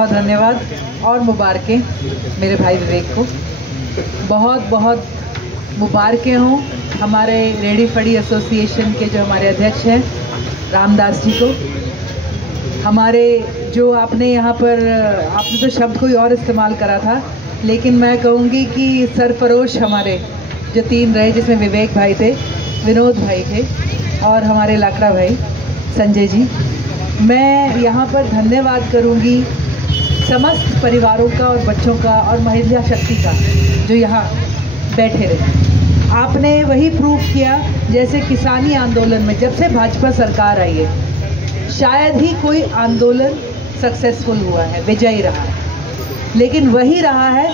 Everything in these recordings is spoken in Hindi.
बहुत धन्यवाद और मुबारकें मेरे भाई विवेक को। बहुत बहुत मुबारकें हों हमारे रेडी फड़ी एसोसिएशन के जो हमारे अध्यक्ष हैं रामदास जी को। हमारे जो आपने यहाँ पर आपने तो शब्द कोई और इस्तेमाल करा था, लेकिन मैं कहूँगी कि सरफरोश हमारे जो तीन रहे, जिसमें विवेक भाई थे, विनोद भाई थे और हमारे लाकड़ा भाई संजय जी। मैं यहाँ पर धन्यवाद करूँगी समस्त परिवारों का और बच्चों का और महिला शक्ति का जो यहाँ बैठे रहे। आपने वही प्रूव किया जैसे किसानी आंदोलन में जब से भाजपा सरकार आई है शायद ही कोई आंदोलन सक्सेसफुल हुआ है, विजयी रहा है, लेकिन वही रहा है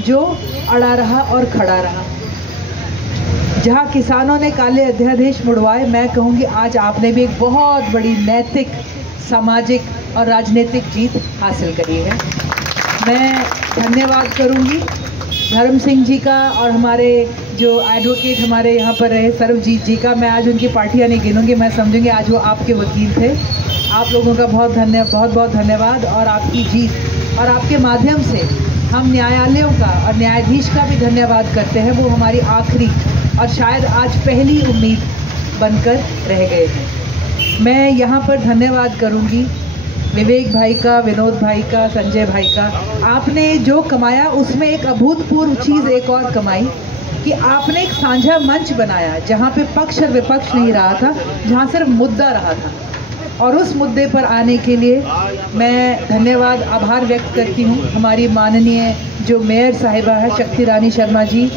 जो अड़ा रहा और खड़ा रहा। जहाँ किसानों ने काले अध्यादेश मुड़वाए, मैं कहूँगी आज आपने भी एक बहुत बड़ी नैतिक, सामाजिक और राजनीतिक जीत हासिल करी है। मैं धन्यवाद करूंगी धर्म सिंह जी का और हमारे जो एडवोकेट हमारे यहाँ पर रहे सर्वजीत जी का। मैं आज उनकी पार्टियाँ नहीं गिनूंगी, मैं समझूंगी आज वो आपके वकील थे। आप लोगों का बहुत बहुत धन्यवाद और आपकी जीत और आपके माध्यम से हम न्यायालयों का और न्यायाधीश का भी धन्यवाद करते हैं। वो हमारी आखिरी और शायद आज पहली उम्मीद बनकर रह गए हैं। मैं यहाँ पर धन्यवाद करूँगी विवेक भाई का, विनोद भाई का, संजय भाई का। आपने जो कमाया उसमें एक अभूतपूर्व चीज़ एक और कमाई कि आपने एक साझा मंच बनाया जहाँ पे पक्ष और विपक्ष नहीं रहा था, जहाँ सिर्फ मुद्दा रहा था। और उस मुद्दे पर आने के लिए मैं धन्यवाद आभार व्यक्त करती हूँ हमारी माननीय जो मेयर साहिबा है शक्ति रानी शर्मा जी,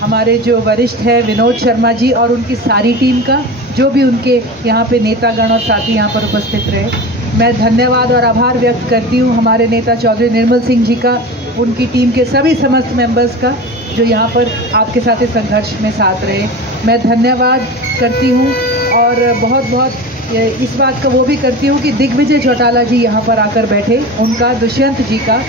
हमारे जो वरिष्ठ है विनोद शर्मा जी और उनकी सारी टीम का, जो भी उनके यहाँ पे नेतागण और साथी यहाँ पर उपस्थित रहे। मैं धन्यवाद और आभार व्यक्त करती हूँ हमारे नेता चौधरी निर्मल सिंह जी का, उनकी टीम के सभी समस्त मेंबर्स का जो यहाँ पर आपके साथ इस संघर्ष में साथ रहे। मैं धन्यवाद करती हूँ और बहुत बहुत इस बात का वो भी करती हूँ कि दिग्विजय चौटाला जी यहाँ पर आकर बैठे, उनका, दुष्यंत जी का,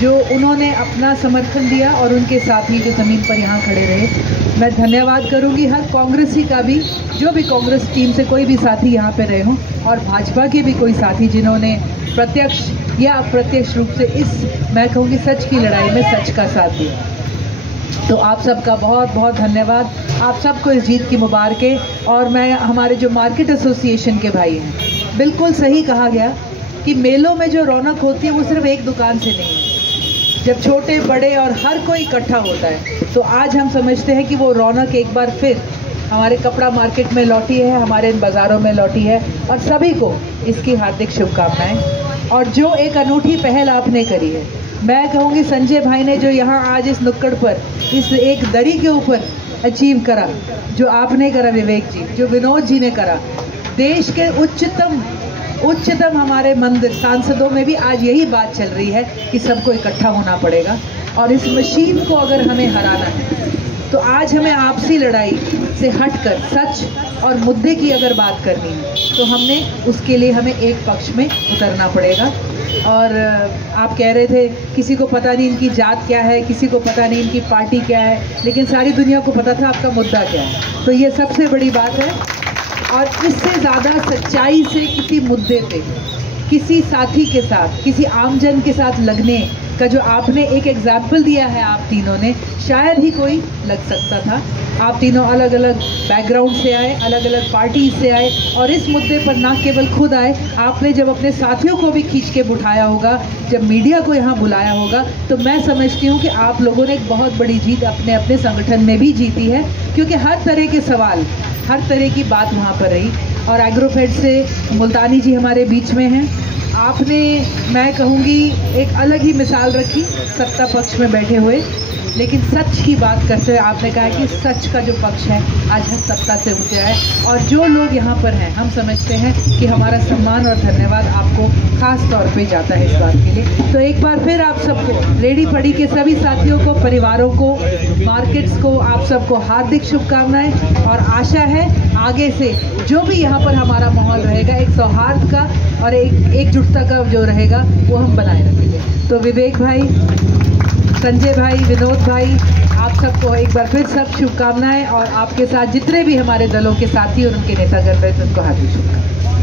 जो उन्होंने अपना समर्थन दिया और उनके साथी जो ज़मीन पर यहाँ खड़े रहे। मैं धन्यवाद करूँगी हर कांग्रेसी का भी, जो भी कांग्रेस टीम से कोई भी साथी यहाँ पे रहे हों और भाजपा के भी कोई साथी जिन्होंने प्रत्यक्ष या अप्रत्यक्ष रूप से इस, मैं कहूँगी, सच की लड़ाई में सच का साथ दिया। तो आप सबका बहुत बहुत धन्यवाद। आप सबको इस जीत की मुबारकें। और मैं हमारे जो मार्केट एसोसिएशन के भाई हैं, बिल्कुल सही कहा गया कि मेलों में जो रौनक होती है वो सिर्फ एक दुकान से नहीं है। जब छोटे बड़े और हर कोई इकट्ठा होता है तो आज हम समझते हैं कि वो रौनक एक बार फिर हमारे कपड़ा मार्केट में लौटी है, हमारे इन बाज़ारों में लौटी है। और सभी को इसकी हार्दिक शुभकामनाएं। और जो एक अनूठी पहल आपने करी है, मैं कहूँगी संजय भाई ने जो यहाँ आज इस नुक्कड़ पर इस एक दरी के ऊपर अचीव करा, जो आपने करा विवेक जी, जो विनोद जी ने करा, देश के उच्चतम हमारे मंदिर सांसदों में भी आज यही बात चल रही है कि सबको इकट्ठा होना पड़ेगा और इस मशीन को अगर हमें हराना है तो आज हमें आपसी लड़ाई से हटकर सच और मुद्दे की अगर बात करनी है तो हमने उसके लिए हमें एक पक्ष में उतरना पड़ेगा। और आप कह रहे थे किसी को पता नहीं इनकी जात क्या है, किसी को पता नहीं इनकी पार्टी क्या है, लेकिन सारी दुनिया को पता था आपका मुद्दा क्या है। तो ये सबसे बड़ी बात है। और इससे ज़्यादा सच्चाई से किसी मुद्दे पे किसी साथी के साथ, किसी आमजन के साथ लगने का जो आपने एक एग्जाम्पल दिया है आप तीनों ने, शायद ही कोई लग सकता था। आप तीनों अलग अलग बैकग्राउंड से आए, अलग अलग पार्टी से आए और इस मुद्दे पर ना केवल खुद आए, आपने जब अपने साथियों को भी खींच के बिठाया होगा, जब मीडिया को यहाँ बुलाया होगा, तो मैं समझती हूँ कि आप लोगों ने एक बहुत बड़ी जीत अपने अपने संगठन में भी जीती है। क्योंकि हर तरह के सवाल, हर तरह की बात वहाँ पर रही। और एग्रोफेड से मुल्तानी जी हमारे बीच में हैं। आपने, मैं कहूँगी, एक अलग ही मिसाल रखी सत्ता पक्ष में बैठे हुए, लेकिन सच की बात करते हुए आपने कहा कि सच का जो पक्ष है आज हम सत्ता से उठ गया है। और जो लोग यहाँ पर हैं, हम समझते हैं कि हमारा सम्मान और धन्यवाद आपको खास तौर पे जाता है इस बात के लिए। तो एक बार फिर आप सबको, रेडी फड़ी के सभी साथियों को, परिवारों को, मार्केट्स को, आप सबको हार्दिक शुभकामनाएं। और आशा है आगे से जो भी यहाँ पर हमारा माहौल रहेगा, एक सौहार्द का और एक एकजुटता का जो रहेगा वो हम बनाए रखेंगे। तो विवेक भाई, संजय भाई, विनोद भाई, आप सबको एक बार फिर सब शुभकामनाएं। और आपके साथ जितने भी हमारे दलों के साथी और उनके नेतागण रहे थे उनको हार्दिक शुभकामनाएं।